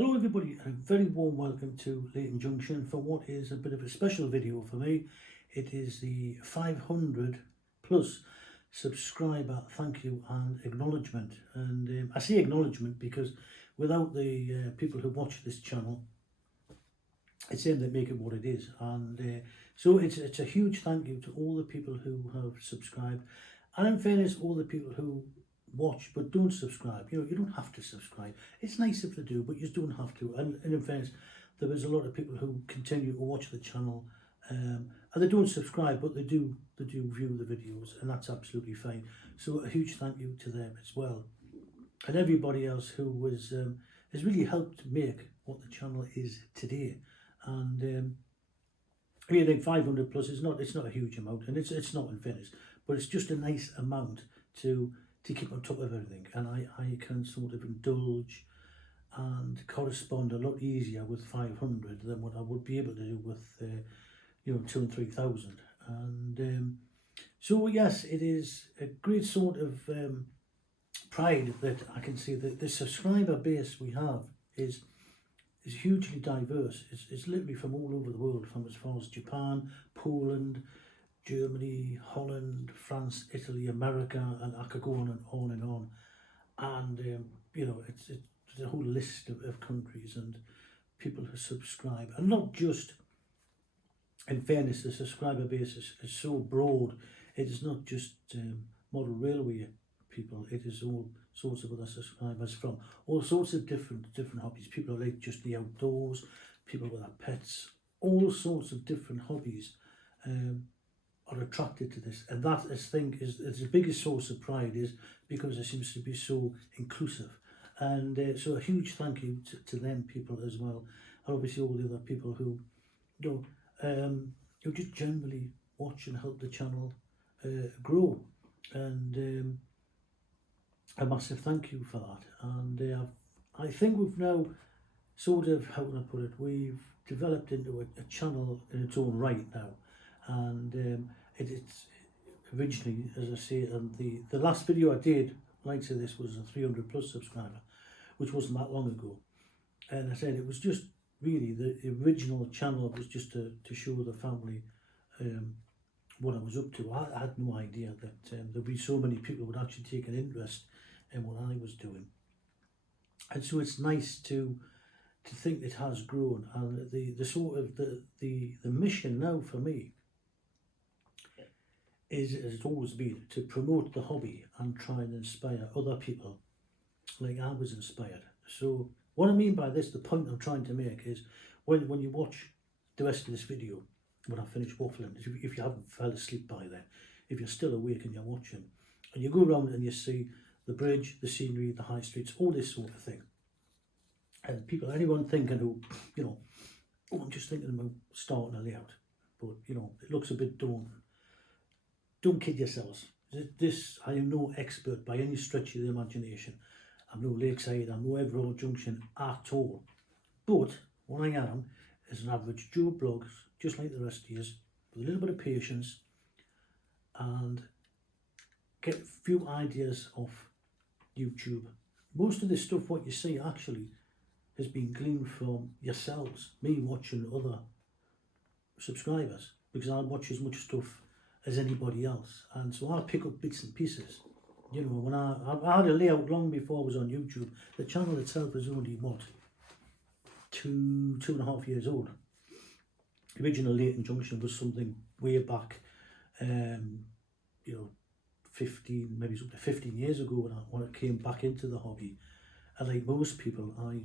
Hello everybody and a very warm welcome to Leighton Junction for what is a bit of a special video for me. It is the 500 plus subscriber thank you and acknowledgement, and I say acknowledgement because without the people who watch this channel, it's them that make it what it is, and so it's a huge thank you to all the people who have subscribed, and in fairness all the people who watch but don't subscribe. You don't have to subscribe. It's nice if they do, but you just don't have to. And in fairness, there is a lot of people who continue to watch the channel, and they don't subscribe, but they do view the videos, and that's absolutely fine. So a huge thank you to them as well, and everybody else who has really helped make what the channel is today. And I mean, like 500 plus is not, it's not a huge amount, and it's not in fairness, but it's just a nice amount to keep on top of everything, and I can sort of indulge and correspond a lot easier with 500 than what I would be able to do with 2,000 and 3,000. And so yes, it is a great sort of pride that I can see that the subscriber base we have is hugely diverse. It's literally from all over the world, from as far as Japan, Poland, Germany, Holland, France, Italy, America, and I could go on and on and on. And it's a whole list of countries and people who subscribe, and not just, in fairness, the subscriber base is so broad. It is not just model railway people, it is all sorts of other subscribers from all sorts of different hobbies. People who like just the outdoors, people with their pets, all sorts of different hobbies are attracted to this, and that I think is the biggest source of pride, is because it seems to be so inclusive. And so a huge thank you to them people as well, and obviously all the other people who who just generally watch and help the channel grow, and a massive thank you for that. And I think we've now sort of, how can I put it, we've developed into a channel in its own right now. And it's originally, as I say, and the last video I did, like I say, this was a 300 plus subscriber, which wasn't that long ago. And I said it was just really, the original channel was just to show the family what I was up to. I had no idea that there'd be so many people would actually take an interest in what I was doing. And so it's nice to think it has grown, and the sort of the mission now for me is, as it's always been, to promote the hobby and try and inspire other people like I was inspired. So what I mean by this, the point I'm trying to make is, when you watch the rest of this video, when I finish waffling, if you haven't fell asleep by then, if you're still awake and you're watching, and you go around and you see the bridge, the scenery, the high streets, all this sort of thing, and people, anyone thinking who, oh, I'm just thinking about starting a layout, but it looks a bit daunting. Don't kid yourselves. This, I am no expert by any stretch of the imagination. I'm no Lakeside, I'm no Everall Junction at all. But what I am is an average Joe Blogs, just like the rest of you, with a little bit of patience, and get a few ideas off YouTube. Most of the stuff what you see actually has been gleaned from yourselves, me watching other subscribers, because I watch as much stuff as anybody else, and so I pick up bits and pieces. When I had a layout long before I was on YouTube. The channel itself is only what, two and a half years old. The original Leighton Junction was something way back, 15, maybe up to 15 years ago, when I came back into the hobby. And like most people, I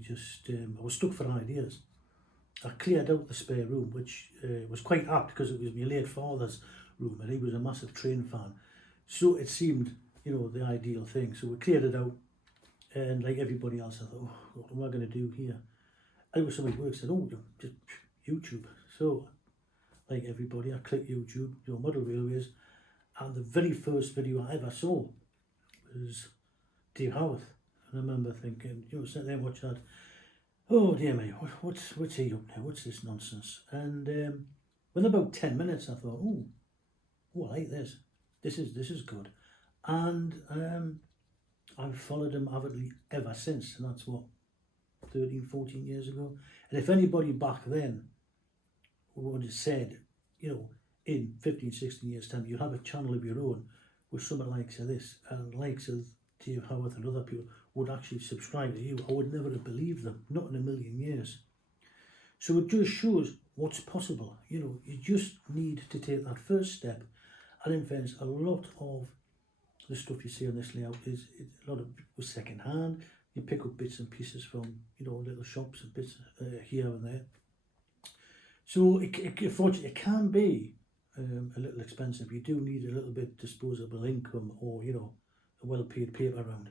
was stuck for ideas. I cleared out the spare room, which was quite apt, because it was my late father's room, and he was a massive train fan. So it seemed, the ideal thing. So we cleared it out, and like everybody else, I thought, oh, what am I going to do here? And it was so much work. I said, oh, just YouTube. So, like everybody, I clicked YouTube, model railways, and the very first video I ever saw was Dave Howarth. And I remember thinking, sitting there watching that, oh dear me, what's he up to? What's this nonsense? And within about 10 minutes, I thought, oh, I like this. This is good. And I've followed him avidly ever since, and that's what 13, 14 years ago. And if anybody back then would have said, you know, in 15, 16 years time, you have a channel of your own with something like this, and likes of Dave Howarth and other people would actually subscribe to you, I would never have believed them, not in a million years. So it just shows what's possible. You know, you just need to take that first step. And in fairness, a lot of the stuff you see on this layout is a lot of it was second hand. You pick up bits and pieces from, you know, little shops and bits here and there. So unfortunately, it can be a little expensive. You do need a little bit disposable income, or, you know, a well-paid paper round,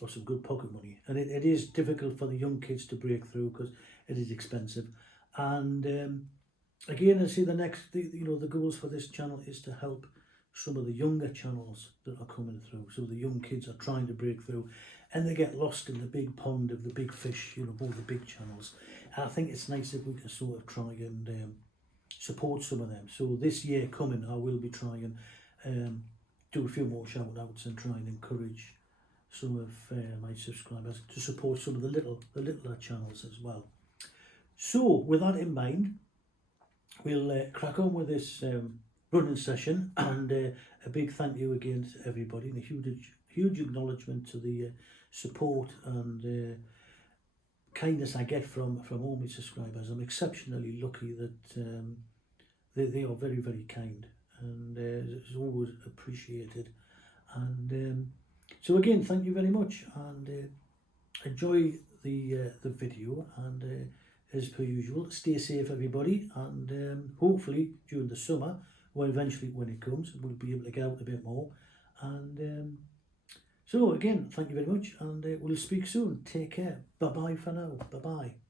or some good pocket money. And it is difficult for the young kids to break through because it is expensive. And again, I see the goals for this channel is to help some of the younger channels that are coming through. So the young kids are trying to break through, and they get lost in the big pond of the big fish, you know, all the big channels. And I think it's nice if we can sort of try and support some of them. So this year coming, I will be trying do a few more shout outs and try and encourage some of my subscribers to support some of the littler channels as well. So with that in mind, we'll crack on with this running session, and a big thank you again to everybody, and a huge acknowledgement to the support and kindness I get from all my subscribers. I'm exceptionally lucky that they are very, very kind, and it's always appreciated. And so again, thank you very much, and enjoy the video, and as per usual, stay safe everybody, and hopefully during the summer, or eventually when it comes, we'll be able to get out a bit more. And so again, thank you very much, and we'll speak soon. Take care. Bye bye for now. Bye bye.